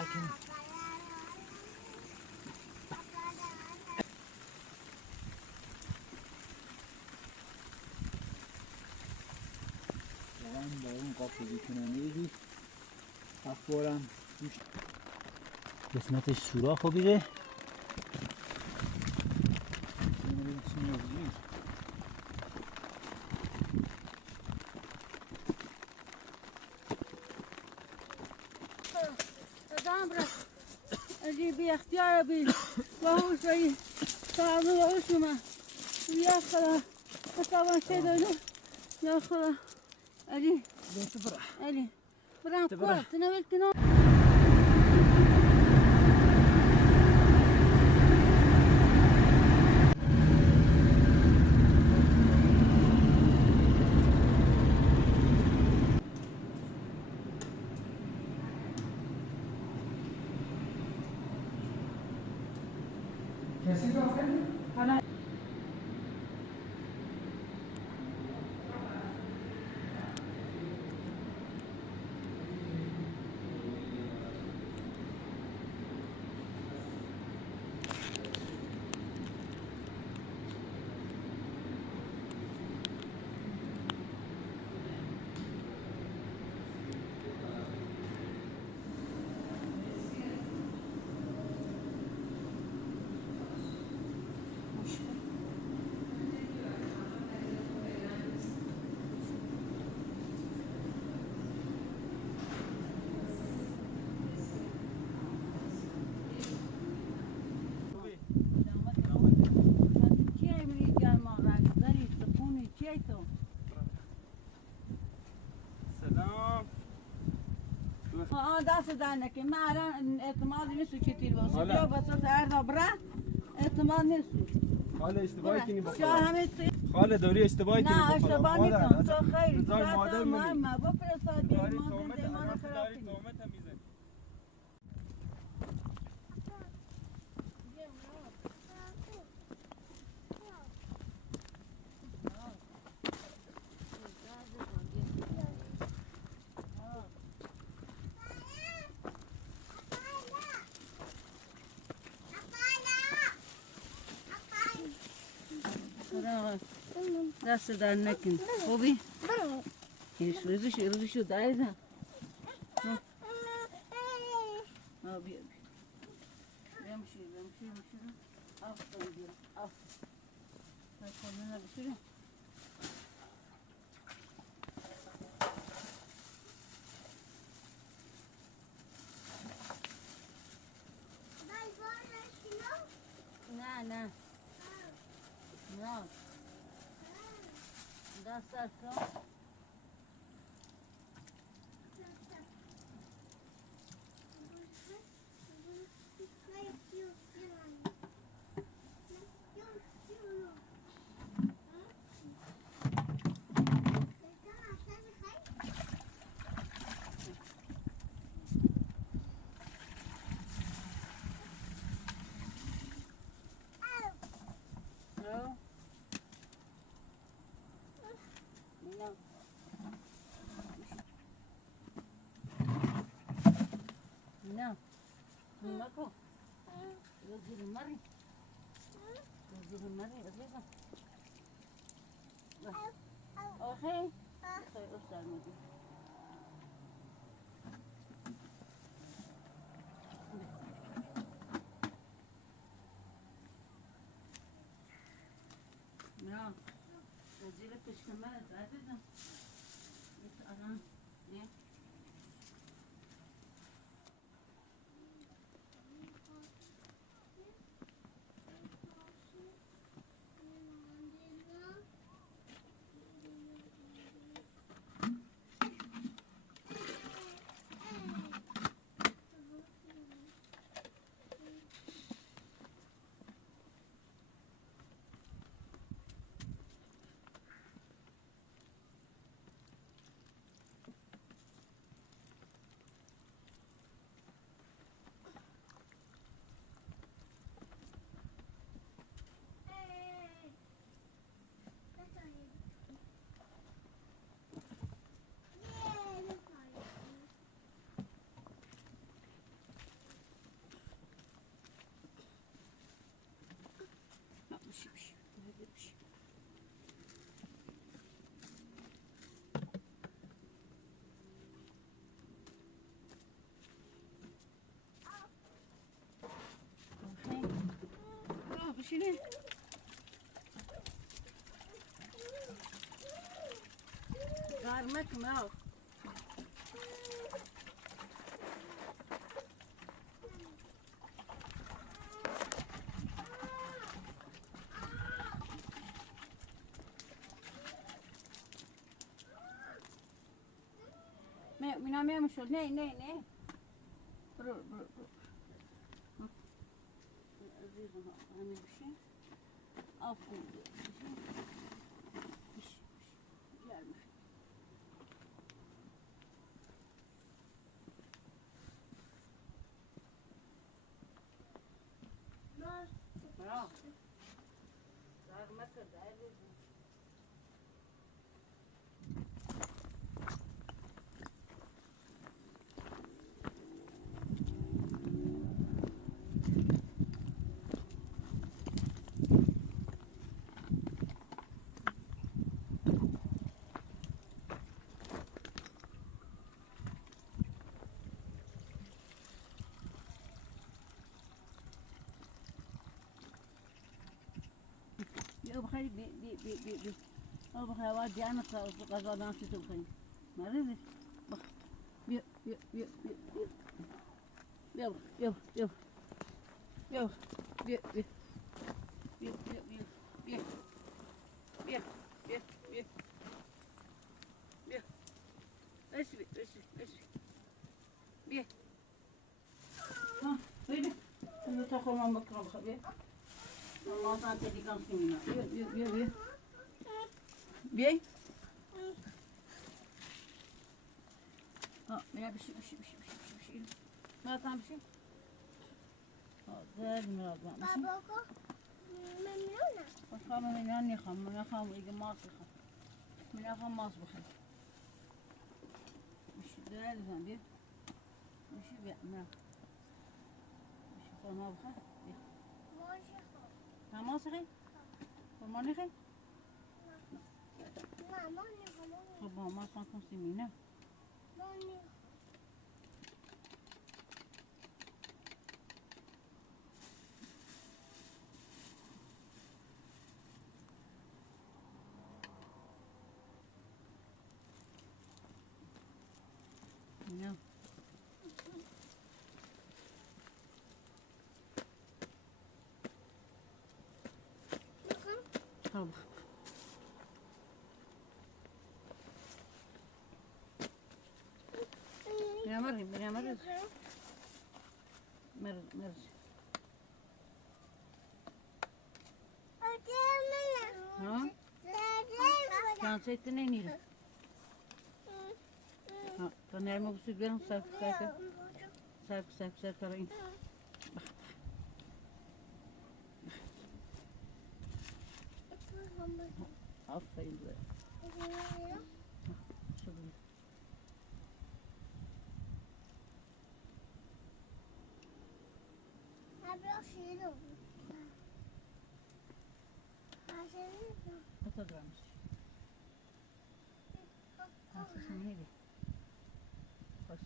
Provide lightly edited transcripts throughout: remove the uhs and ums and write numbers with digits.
لكن واقعا با اون قافلی کنانیدی اخبارم قسمتش سوراخ رو بیره اجي باختيار بي وهو شيء صعب وشما ويا خلا طبعا شيء ده يا خلا اجي اجي برا قوة تناول كنا कैसे तो खाना دست در نکن من الان اعتماد نیست چطور واسه بیا بسات هر بره اعتماد نیست خاله اشتباهی کنی با خاله داری اشتباهی کنی با نه اشتباه نیستم تو خیلی رضای مادر منی بفرستاد داری ایمان تومت خراب داری تومت هم میزنی دست در نکن خوبی؟ روزشو دایزم بیا بمشي افضل بیا افضل نه نه نه دست اصلا نه نکو زیر مری عزیزم آخه خیلی استر میدی نه زیر پشکمرت عزیزم الان نه زرمک ما مینا میمشول نه برو عزیزم همین بشه آفرین بشه گرم برا زرمک داری بیا بخیر بی بخیر آواز جانت غذا دانسی تو بخیر مریضی بخ بیا بیا ها بیا تو تاخو من بکرم بیا ما سانت دیگه می‌کنیم. بیا. ها می‌رم بشی. ما تام بشی. زاد می‌رم. بابا کو ممنونم. خوشحال می‌شم من دیگه ماست بخوام. من ماست بخوام. بشی زاد بیا. بشی بیا. بشی فرما بخوام. ماما سخی؟ ماما نخی؟ ماما خب ماما سانتون سیمینه. نه. خب. مرز. ها؟ كان سيتني نيرة. ها فنعمل بسيبهم ساك كرين. عفوا شكرا. أتدرس. هذا سميري. بس.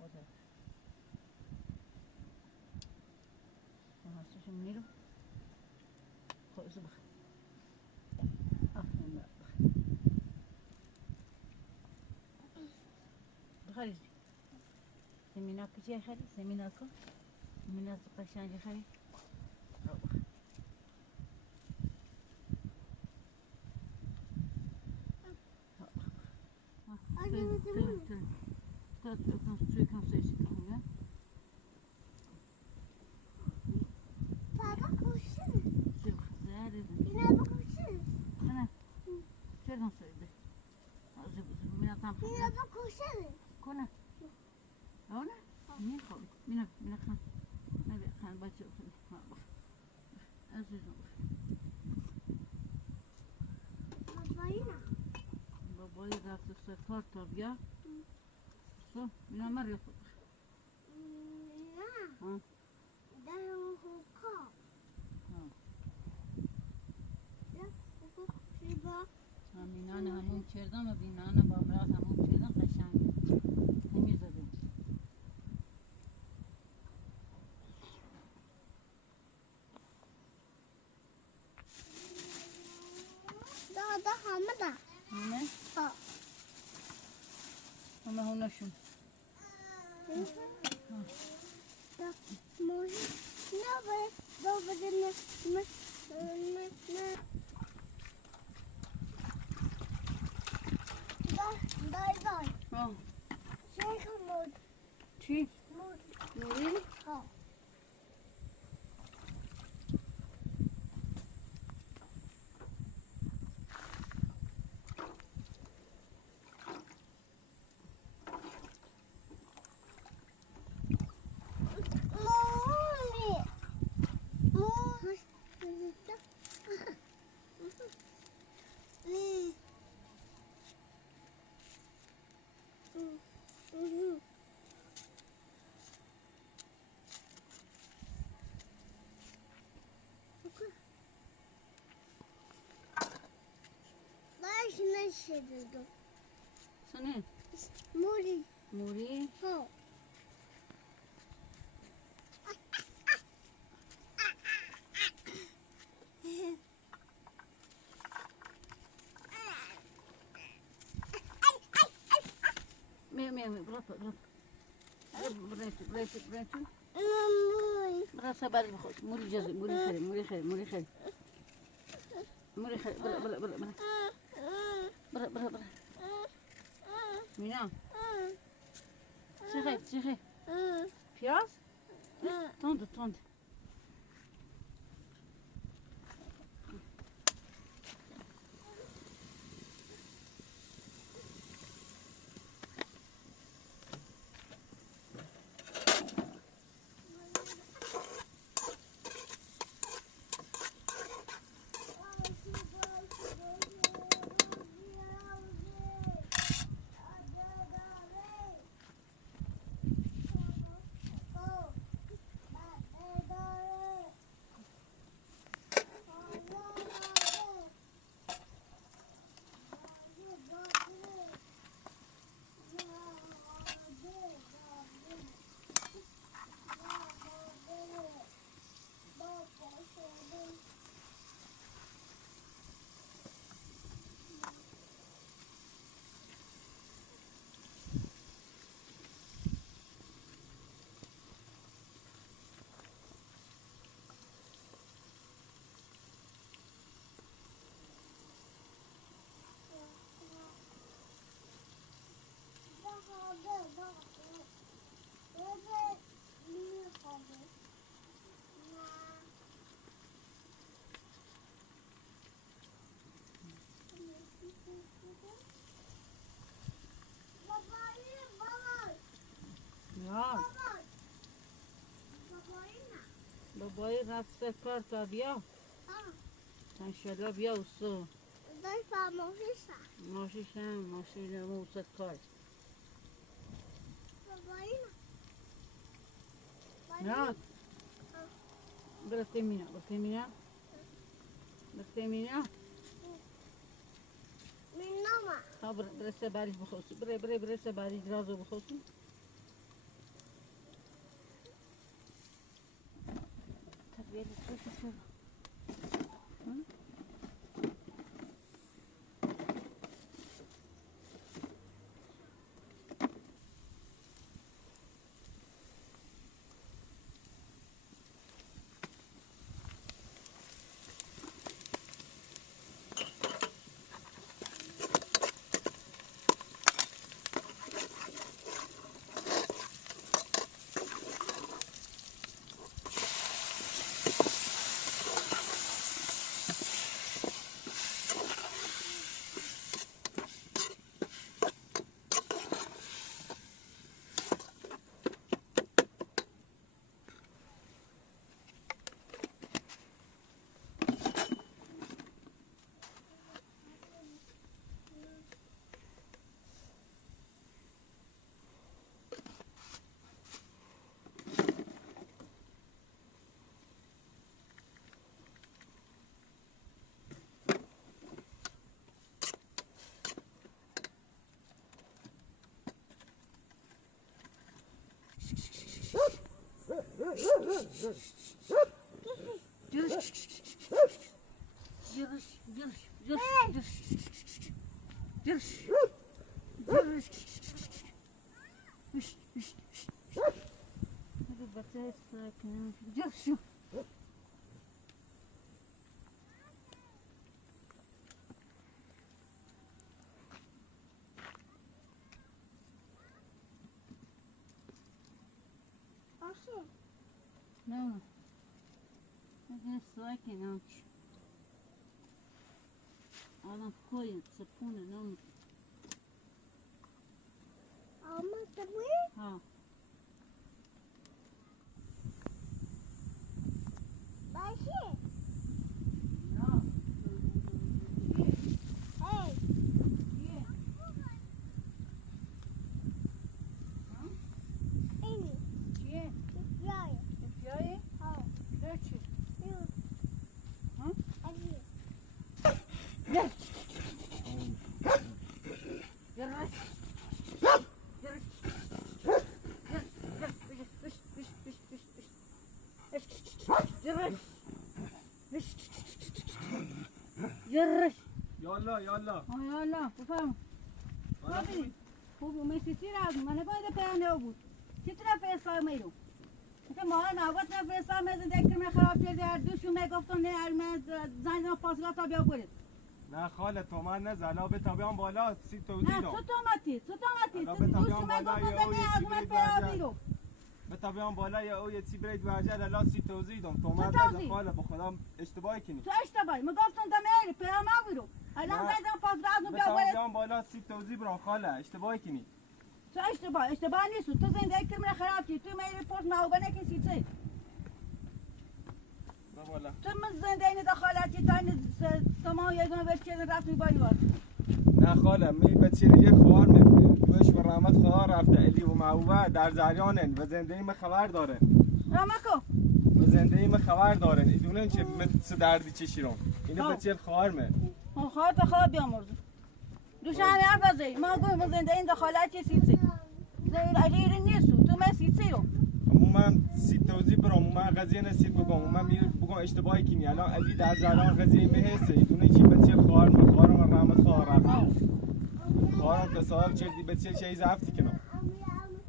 هذا. هذا سميري. خلاص بخ. أفهم. بخارج. سميناك شيء خالي سميناك قشانج خالي. Baba koşun. Yine Baba koşun. Ana. Şuradan söyle. Mina tam. Yine baba koşun. Kona. Ona? Min خالي. Mina kan. Hadi kan başla. Ha bak. Azizim. Babayı da sefer tabii ya. So, mina mar yok. Na. Ha. Daha hukuka. Ha. Ya hukuk riba. Minane همون کردم و بینانه با مراد همون کردم قشنگه نمیزدیم Daha da hamı da. هنا اه هنا هنا شو موجي نبى بدنا باي باي اه شيخ مود شي مود نوري اه مامي باش نشدده سنين موري موري ها مية برافو برافو مامي براسا باري بخوش موري جزء موري خير برا مينا تيخي بياز توند ياز بابای رفت کار تا بیا تنشلا بیا اوسو ماشی موسد کار نه برته مینا ها برسه باریش بخوصی برسه باریش رازو بخوصی تبیه لطفی شد جرش جرش هذا بطاطس ساكنة جرش باشه نه هذا ساكنة آدم خوی سپونه نم آمد تبوی ها باشه نه هی اینی چیه؟ جای جایی؟ ها چی؟ ها؟ علی جرش یالا یالا یالا بفرم خوبی خوب میسی راز من باید پیانه بود چطور فرستاد میرو که ما نوبت نفرستاد میزن دکتر من خراب کرده دوشو میگفتن نه من زنگ پاسگاه تا بیا برید نه خاله تو من نزلا به تابیان بالا سی توزی نه دم تو توماتی حالا تو به دوشو تابیان بالا میگفتن یا او نه یه از چی من برید پیاده برجه رو به تابیان بالا یا او یه چی برید برجه لالا سی توزی دم تو من توزی؟ نزل خاله به خدا اشتباهی کنی تو اشتباهی میگفتن دمیری پیام برو الان نه. زنگ پاسگاه از به بیا برید تابیان بالا سی توزی برام خاله اشتباهی کنی تو اشتباه نیست تو زنده کرم خراب کی تو میری پاس معاونه کی سیته نه بالا تو من زنده این دخالتی تمام یه دونه بچه رفت میباری واسه نه خاله می بچه دیگه خوار میشه و رحمت خدا رفته علی و معوبه در جریانن و زنده ایم خبر داره رامکو و زنده ایم خبر دارن ایدونن چه مثل دردی چشیرم اینو آه. بچه خوار می خواهد تا خواب بیامرز دوشم حرف ازی ما گویم زنده این دخالتی سیته علی این نیستو تو من سیته رو من سی توزیع برام من قضیه نصیب بگم من بگم اشتباهی کنی الان علی در جریان قضیه مهسته ایدونه چی بچه خوار می خوارم رحمت خدا رفته خوارم تصاحب چردی بچه چه زفتی کنم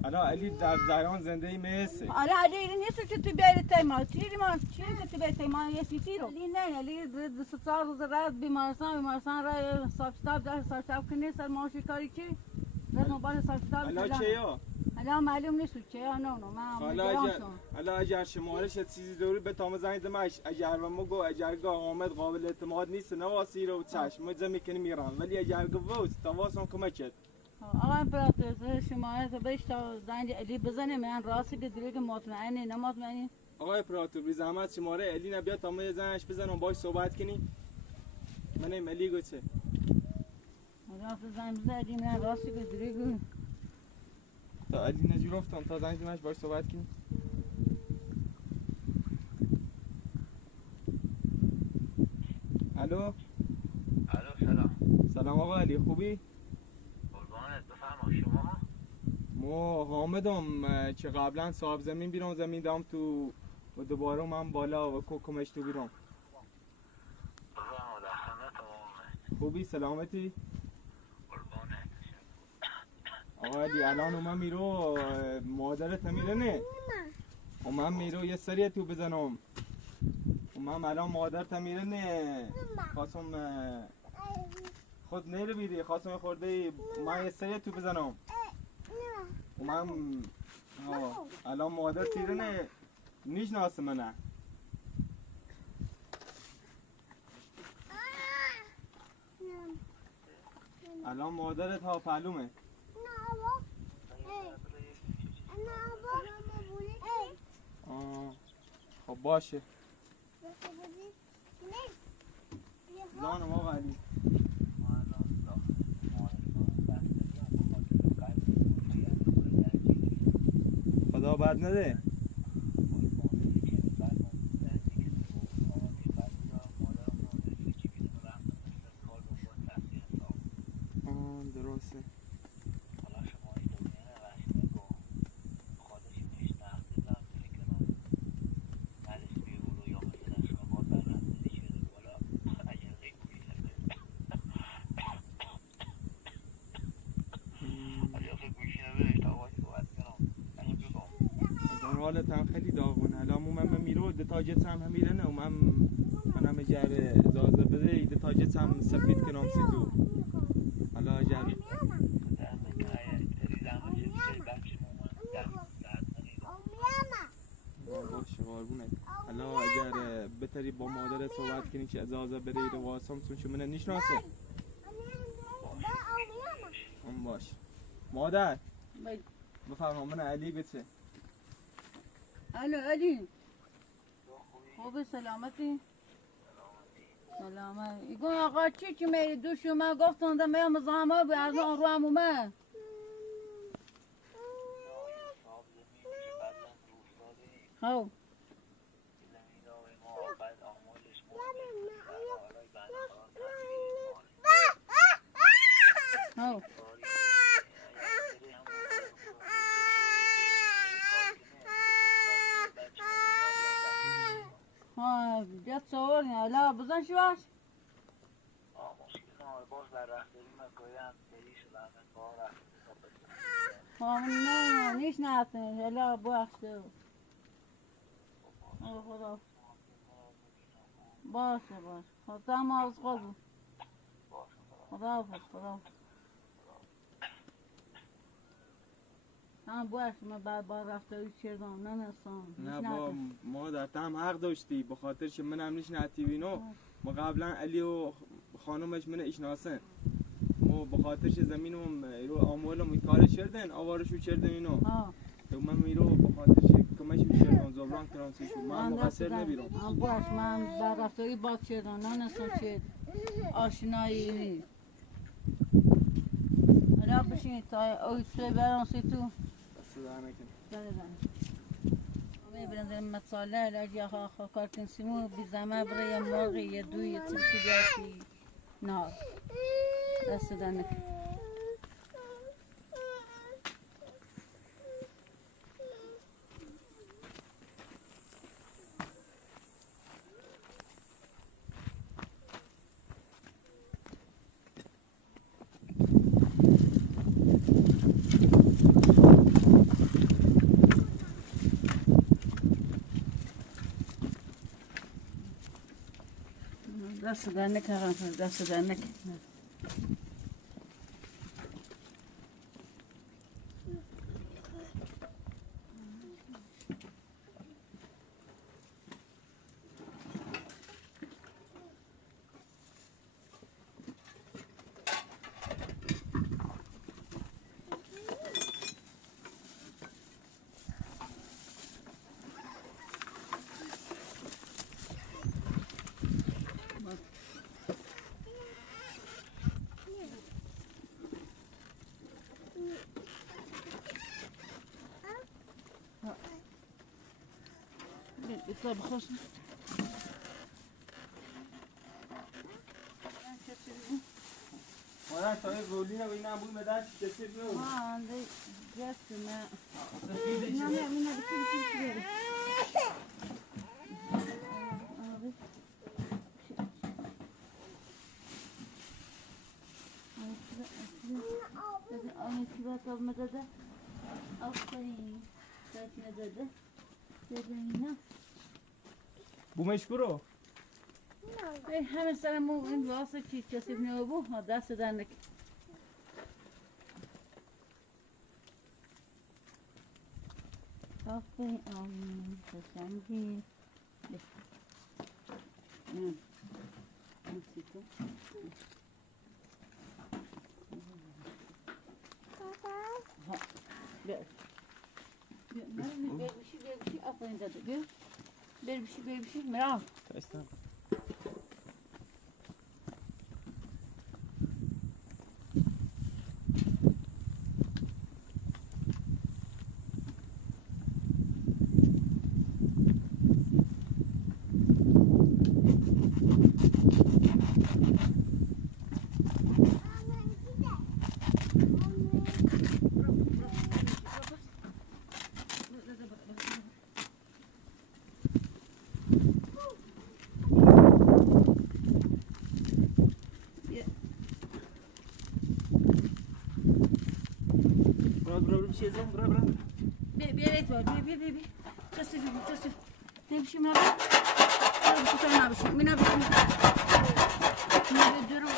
الان علی در جریان زنده ای مهسته حالا علی این نیست که تو بیاری تیما چیزی ما چیزی که تو بیاری تیما یه سیتی رو علی نه علی دو سال روز رد بیمارستان را سابستاب داره سابستاب کنی سر ماشی کاری چی رد موبایل سابستاب الان چه یا الان معلوم نیست چه یا نه من حالا اگر شمارش چیزی ضروری به تام زنگ زمش اگر و مگو اگر گاه آمد قابل اعتماد نیست نه واسی رو چشم مزه میکنی میرم ولی اگر گوز تواسون کمکت آقا امپراتور شما بهش تا زنگ علی بزنه من راستی که دیگه مطمئنی نه مطمئنی آقای امپراتور بی زحمت شماره علی نبیاد تا من زنگش بزنم باهاش صحبت کنی من علی گوشه راست زنگ بزنی من راستی که دیگه تا علی نجورفتم تا زنگ زمش باهاش صحبت کنی الو سلام سلام آقا علی خوبی قربانت بفرما شما مو حامدم که قبلا صاحب زمین بیرون زمین دام تو و دوباره من بالا و کوکمش تو بیرون بفرما در خدمت تمامه خوبی سلامتی قربانت آقا علی الان من میرو مادرت نمیره نه و من میرو یه سریع تو بزنم و من الان مادرت میره نه خواستم خود نیره بیری خواستم خورده من یه سریع تو بزنم و من الان مادر تیره نه نیشناسه منه الان مادرت ها پلومه خب باشه جانم آقا علی خدا بد نده درسته حالت هم خیلی داغونه. الان من میرو دتاجت هم همیرنه و منم اگر اجازه بده دتاجت هم سفید کنم سی تو. حالا اگر باشه قربونت. حالا اگر بتری با مادرت صحبت کنی که اجازه بده رو واسم چون من نشناسه. اون باش. مادر بفرما من علی بچه. الو علی خوب سلامتی؟ سلامت ایگون آقا چی میری دوشو من گفتم ده میم زحمه به از آن رو هم اومد خب خب ها جد صور نه لا بزن شواش نه نیش ناتن لا بوخته خدا باشه خدا ما از خدا هم باش ما بعد با رفتاری چردم نه با مادر هم حق داشتی به خاطرش منم نشناختی وینو ما قبلا علی و خانومش من اشناسن ما به خاطرش زمینم رو آمولم کار کردن آوارشو کردن اینو تو من میرو به خاطرش کمش میشردم زبران کردم سیشو من مقصر نبیرم باش من با رفتاری با چردم چرد آشنایی را بشین تا اوی سوی بران سی تو برندن مصالح لاجی آخا کارتن سیمو بی زمه برای مرغی یه دوی تلسی بیاشی نار دست دنک دست دنک دست دنک اطلع بخوص مادر تا یه گولی نبایی نبود مدرش کسی بیو عندي جست ما نه من بكل طب مدده آفرین داد مدده ببینم بومش برو همه سرمو این واسه چی کسی نبود ها دست دنک آفرین آمین سنگی بشی آفرین داده بشی مرام تستم برو چیزم برو بیا بیا جسف نمشي من هذا كنا نمشي من هذا نديرو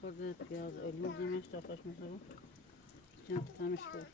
خورده پیاز علمو زمینش تا خوش میشه جنب تنش کرد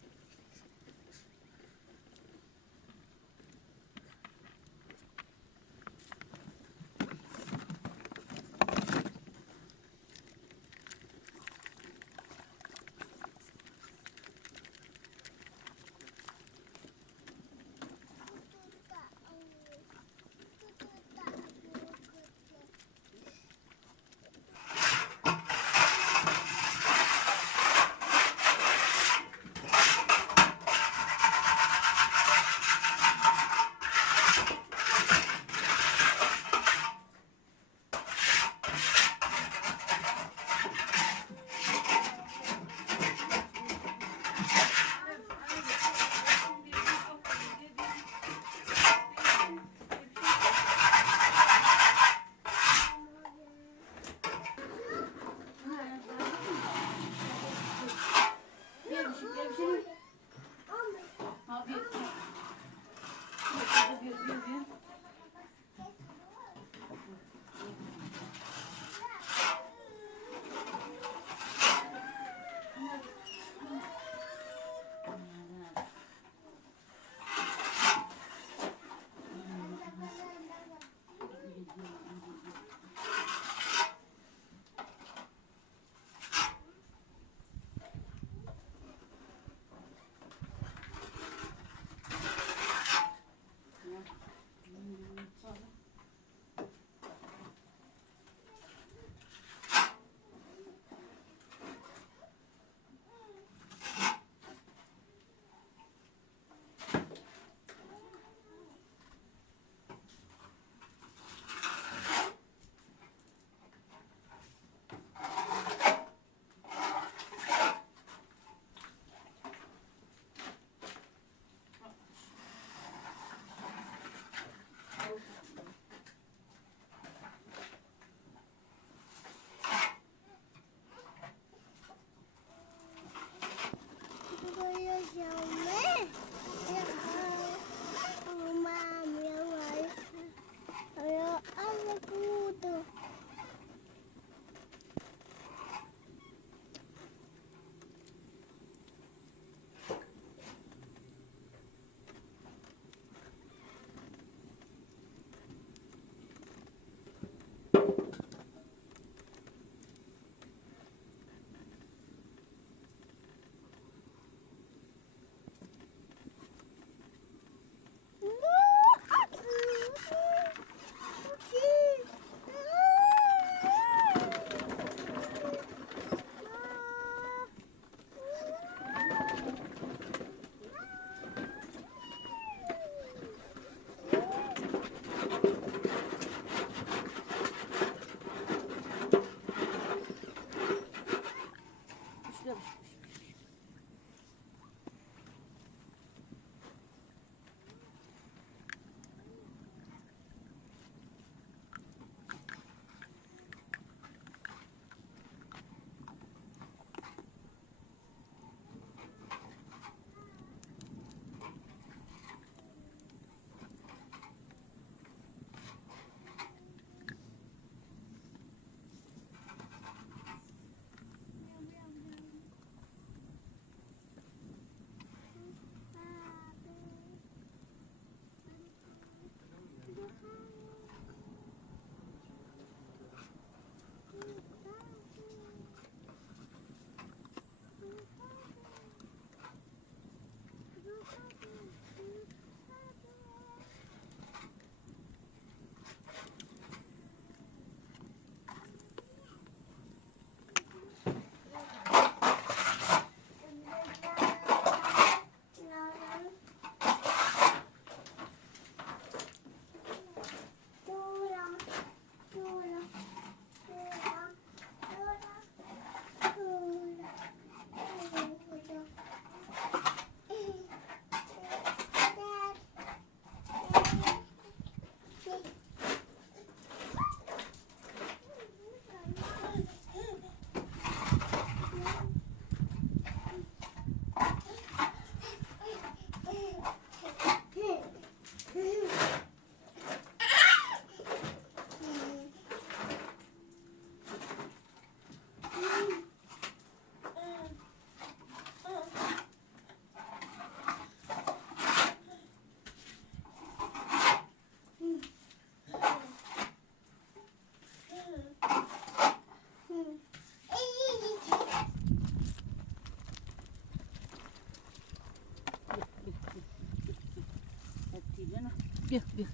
بیا بیا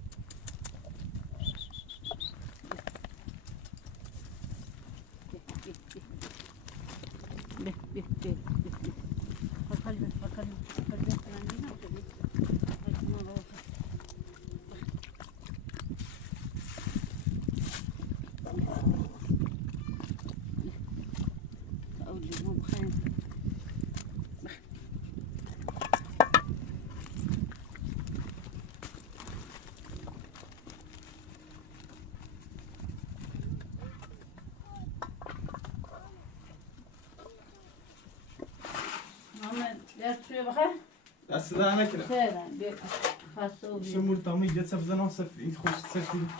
شوية بخير؟ دست در نکنه خير بيك خاصة شمور تامی یه سبزه ناصف این خوش سفید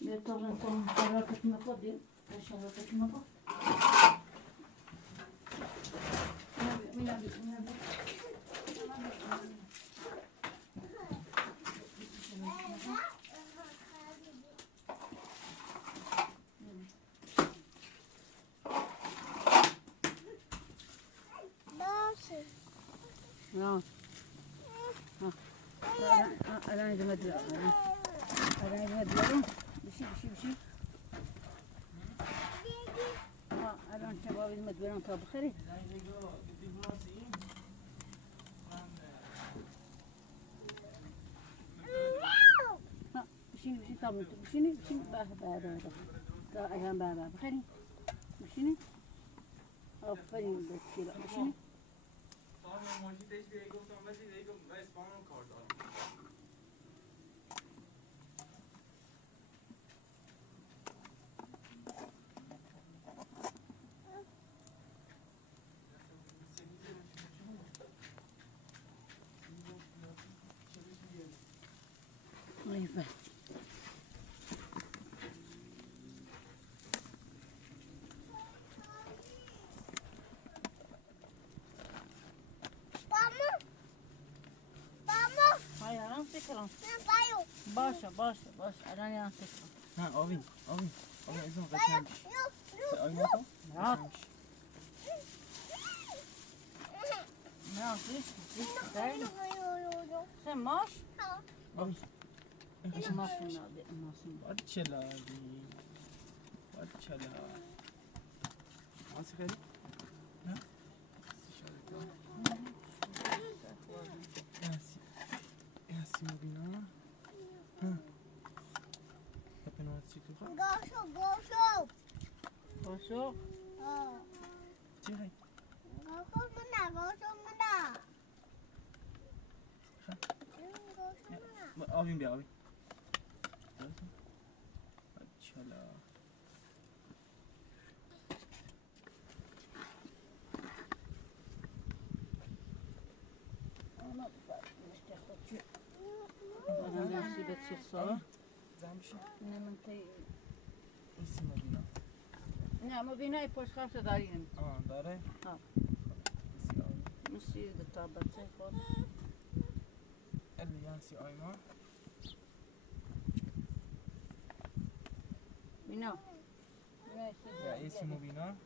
بيك طبعا شراكة مقود شراكة مقود أنا إذا ما أدري أنا إذا ما أدري بشي أنا أنت بابي إذا ما أدري أنا طاب خير بشيني طاب بشيني باه أيام باه بخير بشيني آفرین بسیار بشینی باشه الان یه انتظار نه آوین ایزون قشنگ آوین نکن نه زیست سه ماش آوین ماشون باید چلا آسی خیلی؟ نه؟ یاسی مبینا گوشو چی خیلی؟ آوین بیا آوین چلا آدم یاسی به چی سال زمشی نه من تی ایسی مبینا نه مبینای پشت خرس داریم داره؟ ها ایسی آوین مسی دتا بچه خود الی یانسی آیما بینا یا ایسی مبینا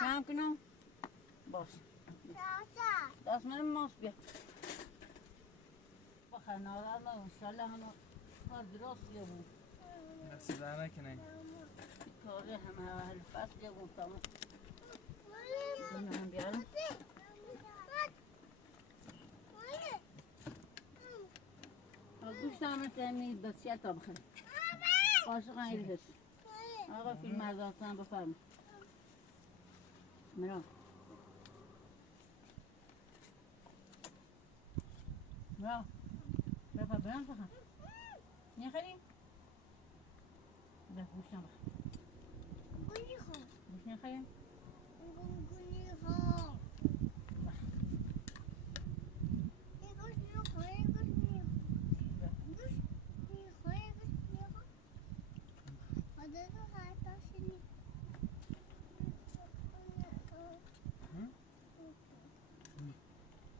چند کنم باش دست من ماس بیا بخیر نارد نگم انشالله همه کار درستیه بود دست در نکنه کاره همه اهل فصلیه بود تمام هم بیارم گوشت همه تیمی بسیار تا بخیر عاشق این هست آقا فیلم مرداستان بفرم مرا رفا برام بخیر نخریم؟ ده گوشت هم بخیر گوشت نخریم؟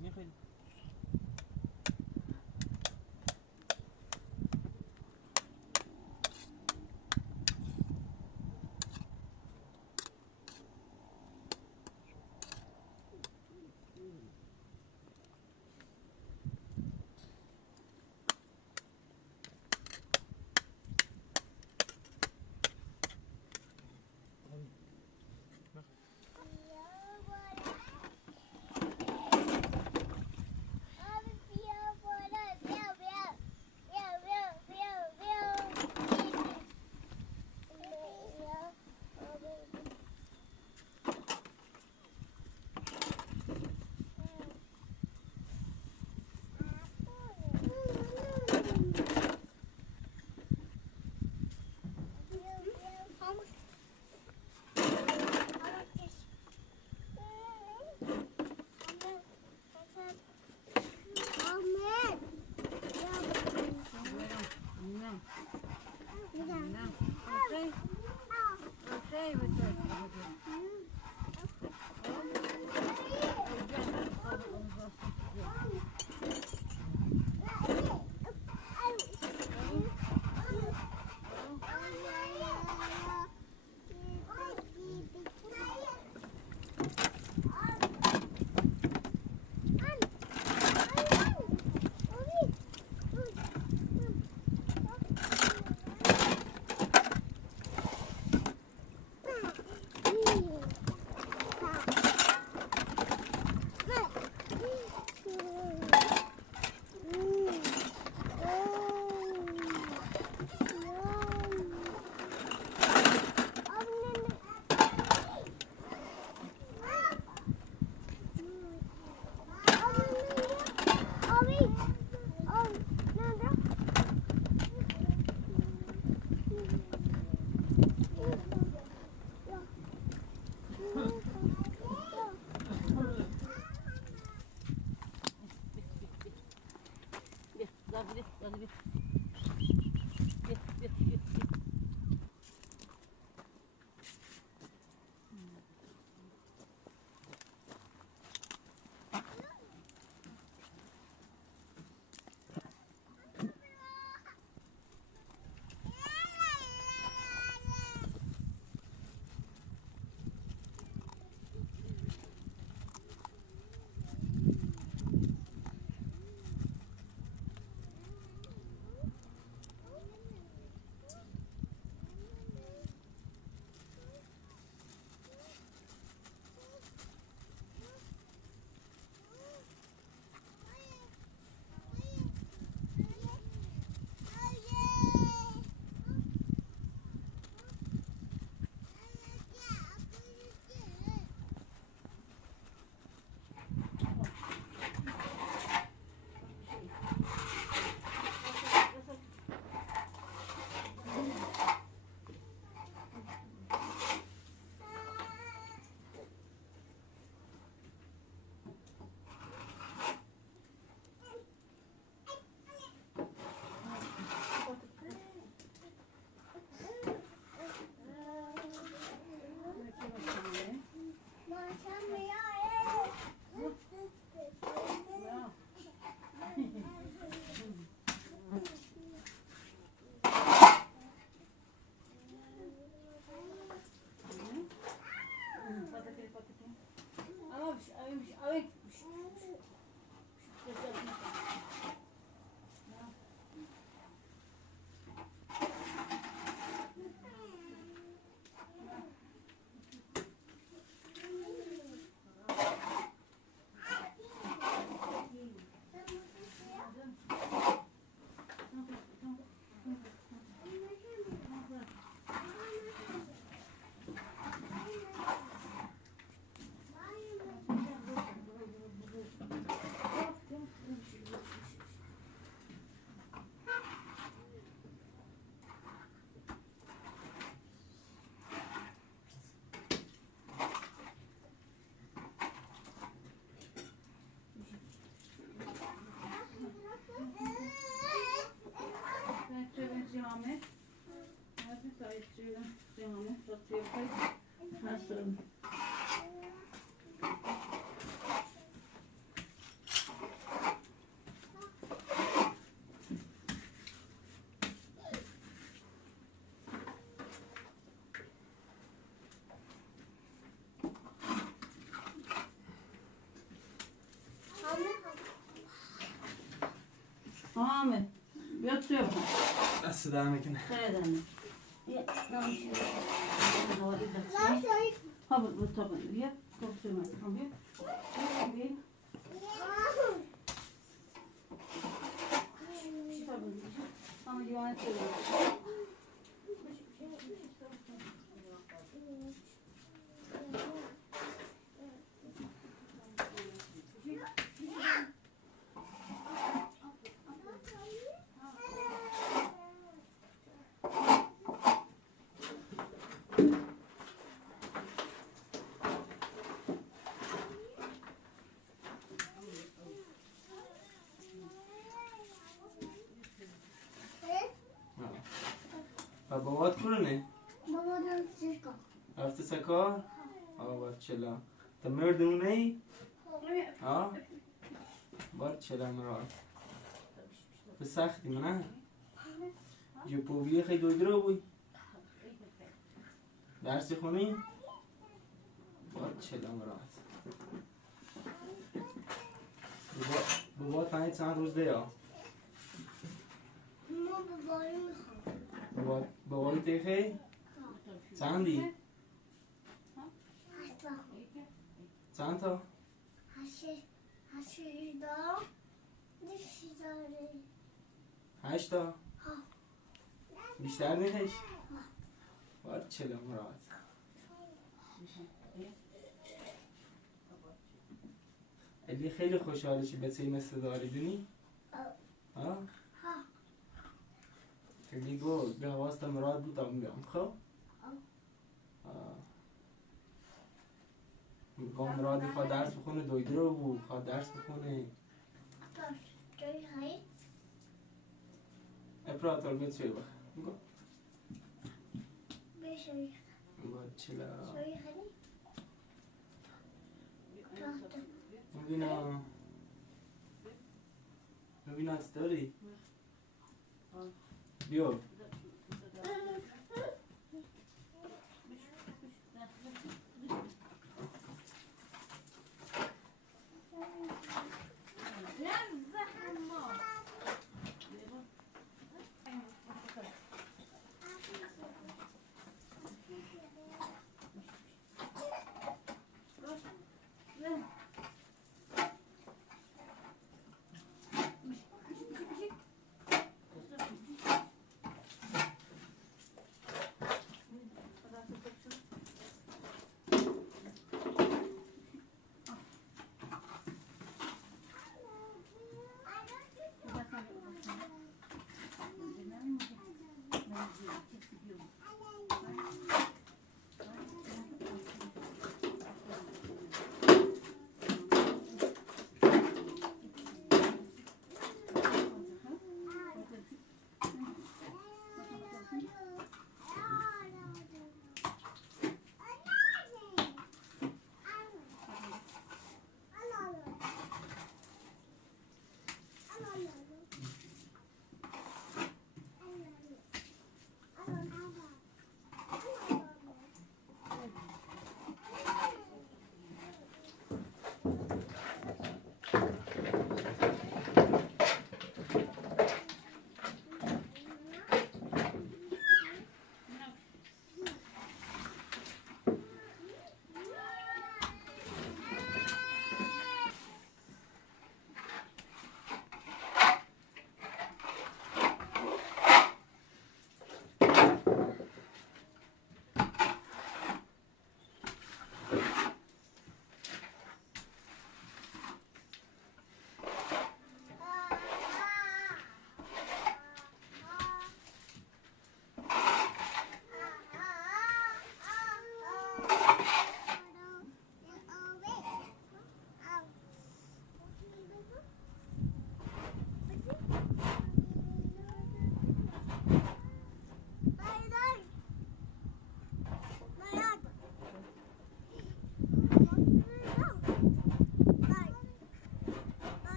نخیلی Ahmet, yatıyor mu? دست در نکنه. Nereden? Ya, tamam şimdi. Hava iyi. Hava bu taban. Ya, kapatıyorum artık. Tamam ya. Bir taban. Ama divan ediyorum. بابات کنه؟ بابا دارم سرکا. رفته سکار؟ بار چلا. تا مردمونه ای؟ بار چلا مراد. به سختی منه؟ جو پوبیه خیلی دویدرو بوی؟ درسی خونی؟ بار چلا مراد. بابا تانی چند روز دیا؟ ما بابایی میخوام. بابایی تیخی؟ چندی؟ چند تا؟ هشت تا؟ بیشتر نیخیش؟ باید چلا مراد. الی خیلی خوشحالی که بچه مثل داری دونی؟ ها؟ خیلی گو جواست مراد بود تا میگم خب؟ میگم مرادی خواه درس بخونه دویدرو بود خواه درس بخونه افراد میت شوی بخ بشوی چلا شوی خیلی تحت مبینا ستاری بیو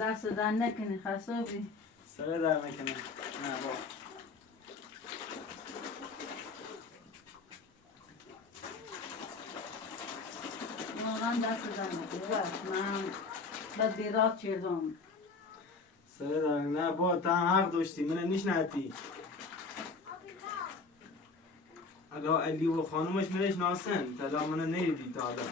دست در نکنی خصوبی سر در نکنه نه با من دست در نکنی من بد بیرات چیدم سر در نه با تا حق داشتی من نیش نهتی الا علی و خانومش منش ناسن تلا من نیدی تا حالا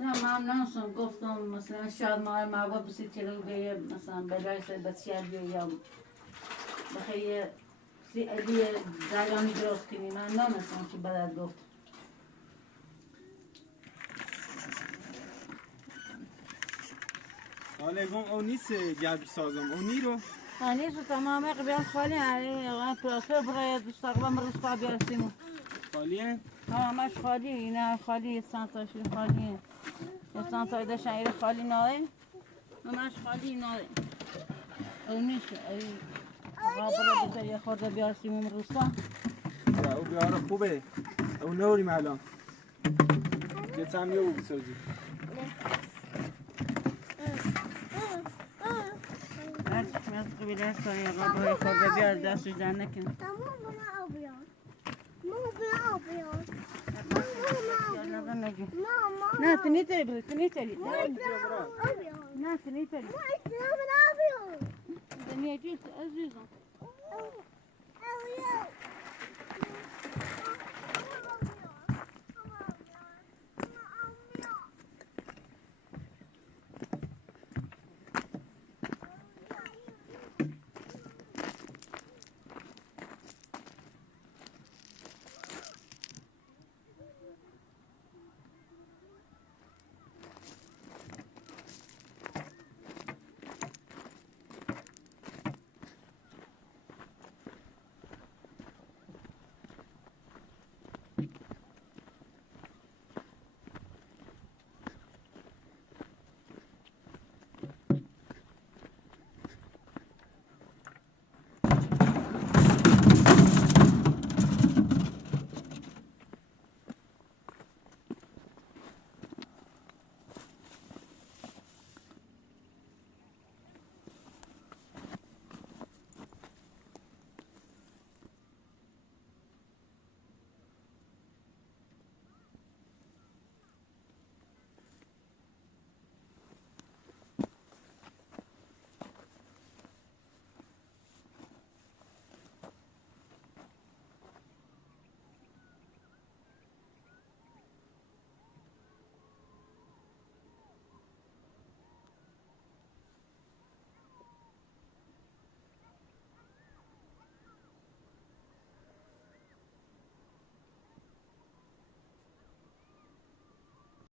نه ممنون شدم گفتم مثلا شاید ما مواد بسی چلو بیه مثلا بجای سر بسیار بیه یا بخیه سی علی زیانی درست کنی من نمیستم که بدت گفت سالگم او نیست گرد سازم او نیرو نیست تمام قبیل خالی هایی پراسه برای دستاقبا مرسطا بیارسیمو خالیه؟ همش خالی اینا خالی سانتاشی خالی سانتای داشتن ایره خالی نای همش خالی نای او نیست ای غابره بزر یه خورده بیارسیمو مرسطا او بیاره خوبه او نوریم الان یه تم یه او بسازی از قبیله هست کنی غابره خورده بیار دستش در نکن تمام بنا آبیان مو بنا آبیان نه تنیتری بده تنیتری آبیان نه تنیتری ما بنا آبیان دنیا جیت عزیزم آبیان